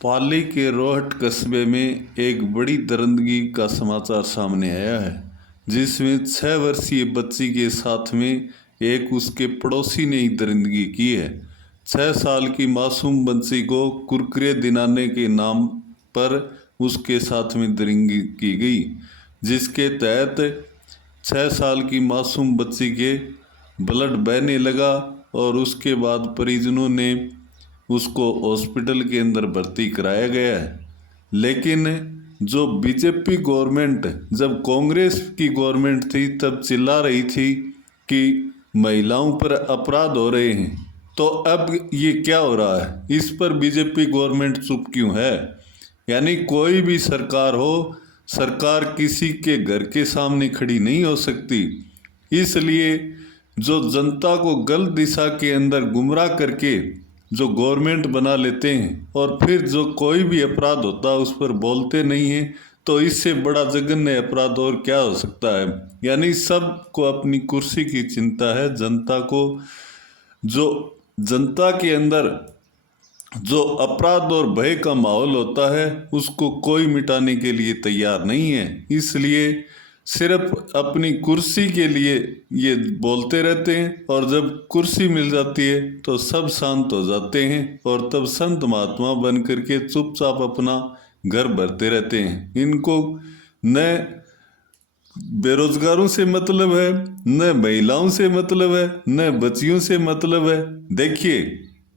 पाली के रोहट कस्बे में एक बड़ी दरिंदगी का समाचार सामने आया है, जिसमें 6 वर्षीय बच्ची के साथ में एक उसके पड़ोसी ने ही दरिंदगी की है। 6 साल की मासूम बच्ची को कुरकुरे दिलाने के नाम पर उसके साथ में दरिंदगी की गई, जिसके तहत 6 साल की मासूम बच्ची के ब्लड बहने लगा और उसके बाद परिजनों ने उसको हॉस्पिटल के अंदर भर्ती कराया गया है। लेकिन जो बीजेपी गवर्नमेंट, जब कांग्रेस की गवर्नमेंट थी, तब चिल्ला रही थी कि महिलाओं पर अपराध हो रहे हैं, तो अब ये क्या हो रहा है? इस पर बीजेपी गवर्नमेंट चुप क्यों है? यानी कोई भी सरकार हो, सरकार किसी के घर के सामने खड़ी नहीं हो सकती। इसलिए जो जनता को गलत दिशा के अंदर गुमराह करके जो गवर्नमेंट बना लेते हैं और फिर जो कोई भी अपराध होता है उस पर बोलते नहीं हैं, तो इससे बड़ा जघन्य अपराध और क्या हो सकता है? यानी सबको अपनी कुर्सी की चिंता है। जनता को, जो जनता के अंदर जो अपराध और भय का माहौल होता है, उसको कोई मिटाने के लिए तैयार नहीं है। इसलिए सिर्फ अपनी कुर्सी के लिए ये बोलते रहते हैं और जब कुर्सी मिल जाती है तो सब शांत हो जाते हैं और तब संत महात्मा बन करके चुपचाप अपना घर भरते रहते हैं। इनको न बेरोजगारों से मतलब है, न महिलाओं से मतलब है, न बच्चियों से मतलब है। देखिए,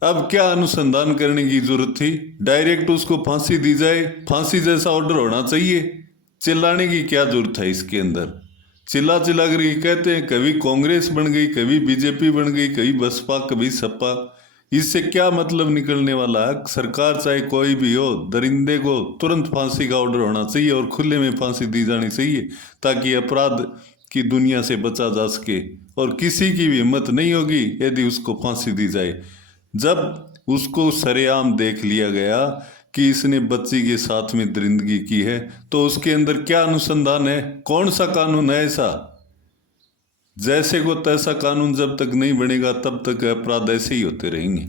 अब क्या अनुसंधान करने की जरूरत थी? डायरेक्ट उसको फांसी दी जाए, फांसी जैसा ऑर्डर होना चाहिए। चिल्लाने की क्या जरूरत है इसके अंदर? चिल्ला चिल्ला कर कहते हैं कभी कांग्रेस बन गई, कभी बीजेपी बन गई, कभी बसपा, कभी सपा। इससे क्या मतलब निकलने वाला है? सरकार चाहे कोई भी हो, दरिंदे को तुरंत फांसी का ऑर्डर होना चाहिए और खुले में फांसी दी जानी चाहिए, ताकि अपराध की दुनिया से बचा जा सके और किसी की भी हिम्मत नहीं होगी यदि उसको फांसी दी जाए। जब उसको सरेआम देख लिया गया कि इसने बच्ची के साथ में दरिंदगी की है, तो उसके अंदर क्या अनुसंधान है? कौन सा कानून है ऐसा? जैसे को तैसा कानून जब तक नहीं बनेगा तब तक अपराध ऐसे ही होते रहेंगे।